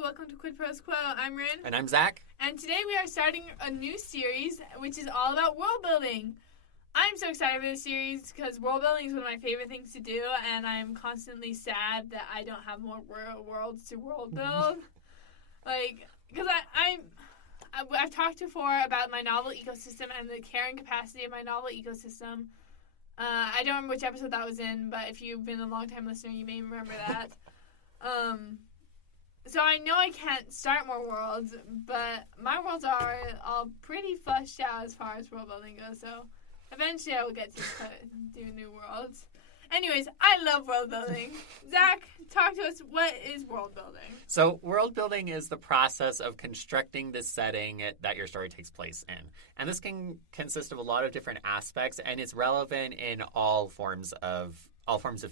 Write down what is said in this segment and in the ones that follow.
welcome to Quid Pros Quo. I'm Rin. And I'm Zach. And today we are starting a new series, which is all about world building. I'm so excited for this series because world building is one of my favorite things to do, and I'm constantly sad that I don't have more worlds to world build. Because I've talked before about my novel ecosystem and the carrying capacity of my novel ecosystem. I don't remember which episode that was in, but if you've been a long-time listener, you may remember that. So I know I can't start more worlds, but my worlds are all pretty fleshed out as far as world building goes, so eventually I will get to do new worlds. Anyways, I love world building. Zach, talk to us. What is world building? So world building is the process of constructing the setting that your story takes place in. And this can consist of a lot of different aspects, and it's relevant in all forms of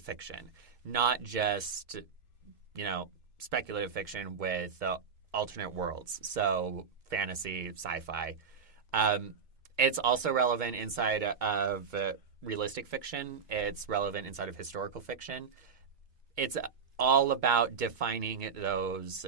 fiction, not just, speculative fiction with alternate worlds. So fantasy, sci-fi. It's also relevant inside of realistic fiction. It's relevant inside of historical fiction. It's all about defining those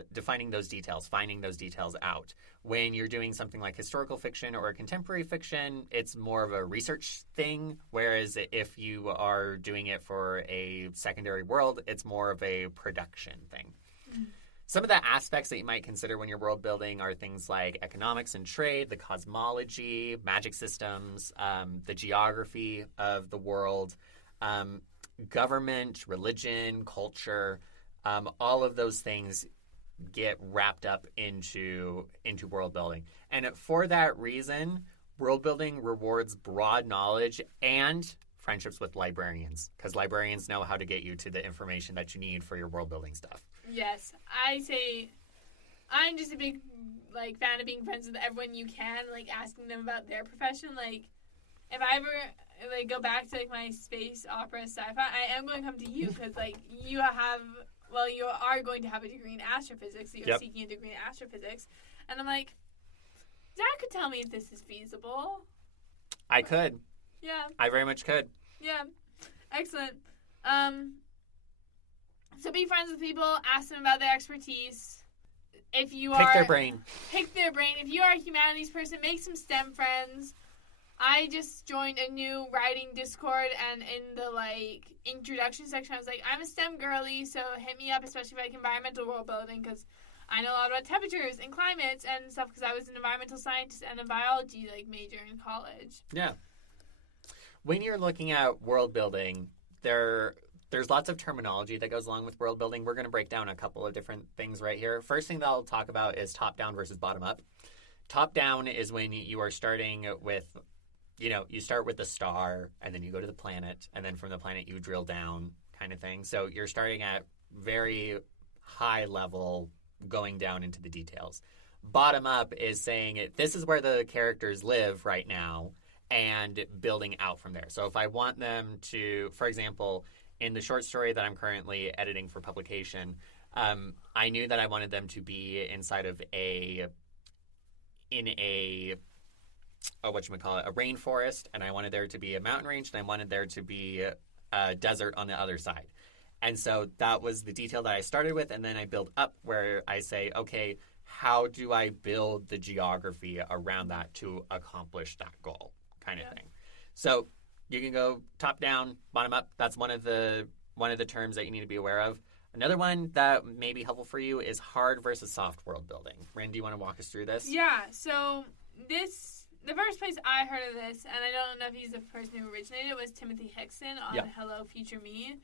details, finding those details out. When you're doing something like historical fiction or contemporary fiction, it's more of a research thing, whereas if you are doing it for a secondary world, it's more of a production thing. Mm. Some of the aspects that you might consider when you're world building are things like economics and trade, the cosmology, magic systems, the geography of the world, government, religion, culture. All of those things get wrapped up into world building. And for that reason, world building rewards broad knowledge and friendships with librarians, because librarians know how to get you to the information that you need for your world building stuff. Yes, I say I'm just a big fan of being friends with everyone you can, asking them about their profession. If I ever go back to my space opera sci-fi, I am going to come to you because you are going to have a degree in astrophysics. So you're seeking a degree in astrophysics, and I'm like, Zach could tell me if this is feasible. I could. Yeah. I very much could. Yeah. Excellent. So be friends with people, ask them about their expertise. Pick their brain. Pick their brain. If you are a humanities person, make some STEM friends. I just joined a new writing Discord, and in the introduction section, I was like, I'm a STEM girly, so hit me up, especially if environmental world building, because I know a lot about temperatures and climates and stuff, because I was an environmental scientist and a biology major in college. Yeah. When you're looking at world building, there's lots of terminology that goes along with world building. We're going to break down a couple of different things right here. First thing that I'll talk about is top-down versus bottom-up. Top-down is when you are starting with, you start with the star, and then you go to the planet, and then from the planet you drill down kind of thing. So you're starting at very high level, going down into the details. Bottom-up is saying this is where the characters live right now, and building out from there. So if I want them to, for example, in the short story that I'm currently editing for publication, I knew that I wanted them to be inside of a rainforest, and I wanted there to be a mountain range, and I wanted there to be a desert on the other side. And so that was the detail that I started with, and then I build up where I say, okay, how do I build the geography around that to accomplish that goal kind of thing. So you can go top down, bottom up. That's one of the terms that you need to be aware of. Another one that may be helpful for you is hard versus soft world building. Ren, do you want to walk us through this? Yeah. So the first place I heard of this, and I don't know if he's the person who originated it, was Timothy Hickson on Hello Future Me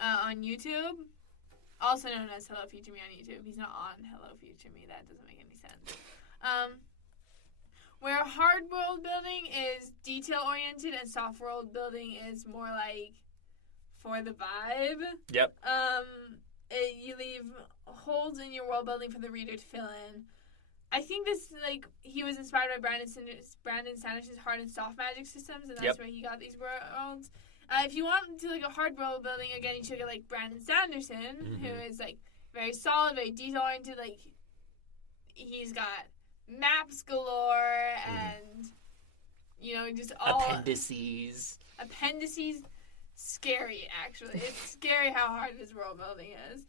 on YouTube. Also known as Hello Future Me on YouTube. He's not on Hello Future Me. That doesn't make any sense. Where hard world building is detail-oriented and soft world building is more for the vibe. Yep. You leave holes in your world building for the reader to fill in. I think this, he was inspired by Brandon Sanderson's hard and soft magic systems, and that's where he got these worlds. If you want to, a hard world building, again, you should get, Brandon Sanderson, who is, very solid, very detail-oriented. He's got maps galore and, just all... Appendices. Scary, actually. It's scary how hard this world building is.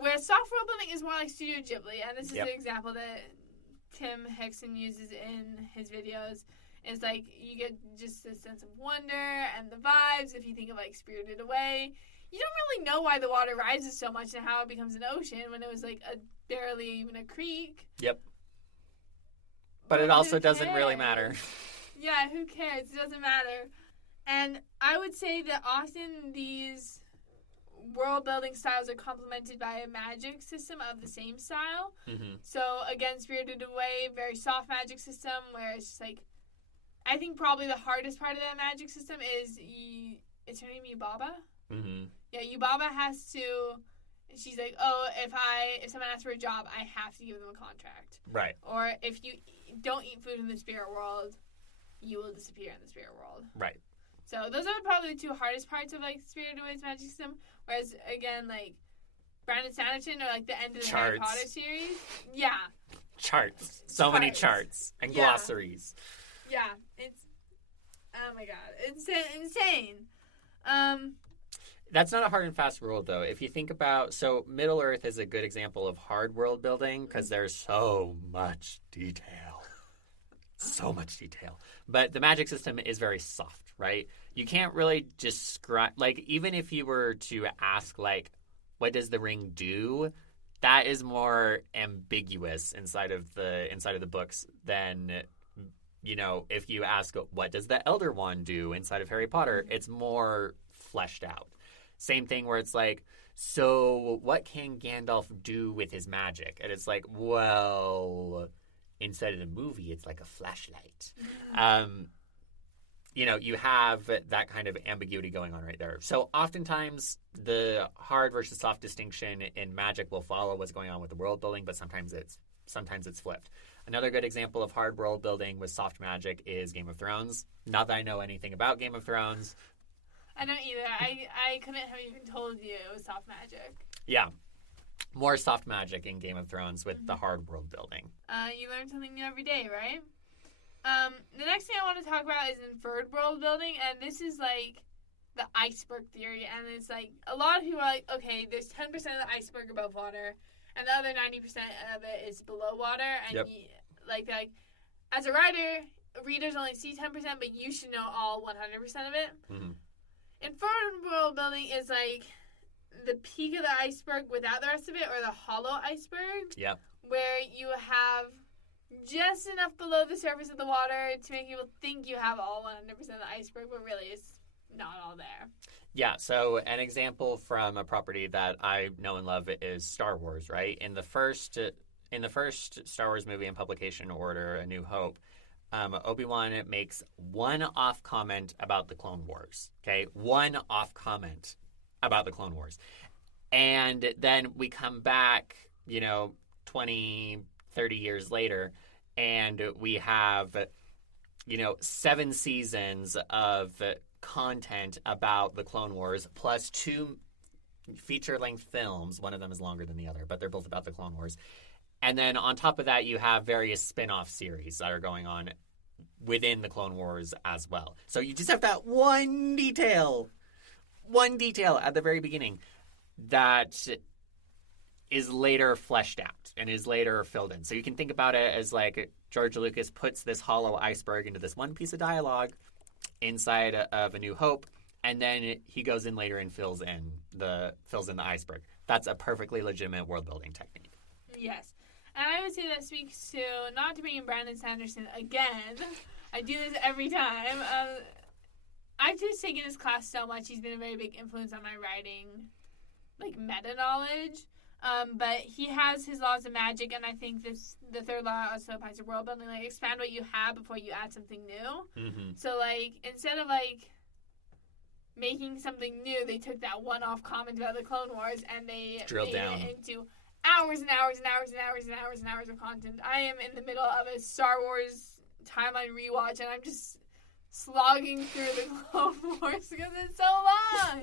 Whereas soft world building is more like Studio Ghibli, and this is Yep. the example that Tim Hickson uses in his videos. Is like you get just a sense of wonder and the vibes. If you think of like Spirited Away, you don't really know why the water rises so much and how it becomes an ocean when it was like barely even a creek. Yep. But it also who doesn't really cares? matter. Yeah, who cares? It doesn't matter. And I would say that often these world building styles are complemented by a magic system of the same style. Mm-hmm. So again, Spirited Away, very soft magic system where it's just like, I think probably the hardest part of that magic system is is her name Yubaba? Mm-hmm. Yeah, Yubaba has to. She's like, oh, if someone asks for a job, I have to give them a contract. Right. Or if you don't eat food in the spirit world, you will disappear in the spirit world. Right. So those are probably the two hardest parts of like Spirited Away's magic system. Whereas again, like Brandon Sanderson or like the end of the Harry Charts. Potter series, yeah, Charts. So many Charts. charts and Yeah. glossaries. yeah, it's oh my god, it's insane. That's not a hard and fast rule, though. If you think about, so Middle Earth is a good example of hard world building because there's so much detail. So much detail. But the magic system is very soft, right? You can't really describe, like, even if you were to ask, like, what does the ring do? That is more ambiguous inside of the books than, you know, if you ask, what does the Elder Wand do inside of Harry Potter? It's more fleshed out. Same thing where it's like, so what can Gandalf do with his magic? And it's like, well, inside of the movie, it's like a flashlight. You know, you have that kind of ambiguity going on right there. So oftentimes the hard versus soft distinction in magic will follow what's going on with the world building, but sometimes it's flipped. Another good example of hard world building with soft magic is Game of Thrones. Not that I know anything about Game of Thrones. I don't either. I couldn't have even told you it was soft magic. Yeah. More soft magic in Game of Thrones with the hard world building. You learn something new every day, right? The next thing I want to talk about is inferred world building, and this is like the iceberg theory, and it's like a lot of people are like, okay, there's 10% of the iceberg above water, and the other 90% of it is below water, and Yep. like as a writer, readers only see 10%, but you should know all 100% of it. Mm-hmm. Inferred world building is like the peak of the iceberg without the rest of it, or the hollow iceberg. Yep. Where you have just enough below the surface of the water to make people think you have all 100% of the iceberg, but really it's not all there. Yeah, so an example from a property that I know and love is Star Wars, right? In the first Star Wars movie in publication order, A New Hope, Obi-Wan makes one off comment about the Clone Wars, okay? One off comment about the Clone Wars. And then we come back, 20, 30 years later, and we have, 7 seasons of content about the Clone Wars, plus 2 feature-length films. One of them is longer than the other, but they're both about the Clone Wars. And then on top of that, you have various spin-off series that are going on within the Clone Wars as well. So you just have that one detail at the very beginning that is later fleshed out and is later filled in. So you can think about it as like George Lucas puts this hollow iceberg into this one piece of dialogue inside of A New Hope, and then he goes in later and fills in the iceberg. That's a perfectly legitimate world-building technique. Yes. And I would say that speaks to, not to bring in Brandon Sanderson again, I do this every time. I've just taken his class so much. He's been a very big influence on my writing, like meta-knowledge. But he has his laws of magic, and I think the third law also applies to world building. Like, expand what you have before you add something new. Mm-hmm. So, like, instead of, like, making something new, they took that one-off comment about the Clone Wars, and they Drilled made down. it into hours and hours and hours and hours and hours and hours of content. I am in the middle of a Star Wars timeline rewatch, and I'm just slogging through the Clone Wars because it's so long.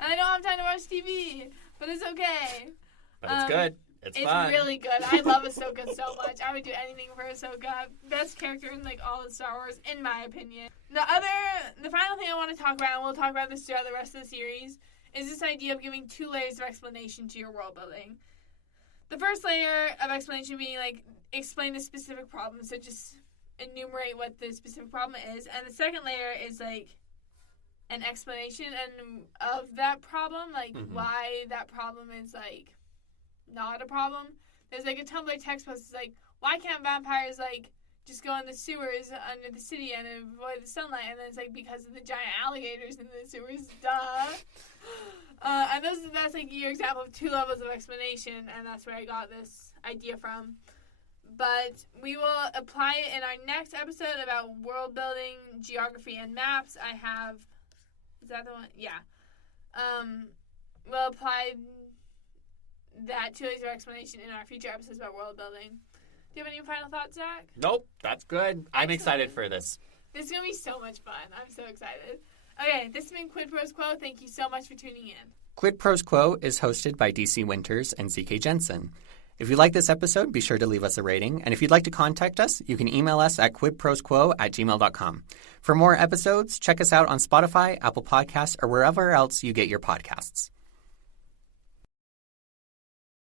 And I don't have time to watch TV, but it's okay. But it's good. It's fun. It's really good. I love Ahsoka so much. I would do anything for Ahsoka. Best character in like all of Star Wars, in my opinion. The final thing I want to talk about, and we'll talk about this throughout the rest of the series, is this idea of giving 2 layers of explanation to your world building. The first layer of explanation being, like, explain the specific problem, so just enumerate what the specific problem is. And the second layer is, like, an explanation of that problem, like, why that problem is, like, not a problem. There's, like, a Tumblr text post that's like, why can't vampires, like, just go in the sewers under the city and avoid the sunlight? And then it's like, because of the giant alligators in the sewers, duh. And that's like your example of 2 levels of explanation, and that's where I got this idea from. But we will apply it in our next episode about world building, geography, and maps. I have, is that the one? Yeah. We'll apply that 2 layers of explanation in our future episodes about world building. Do you have any final thoughts, Zach? Nope, that's good. I'm excited for this. This is going to be so much fun. I'm so excited. Okay, this has been Quid Pros Quo. Thank you so much for tuning in. Quid Pros Quo is hosted by DC Winters and CK Jensen. If you like this episode, be sure to leave us a rating. And if you'd like to contact us, you can email us at quidprosquo@gmail.com. For more episodes, check us out on Spotify, Apple Podcasts, or wherever else you get your podcasts.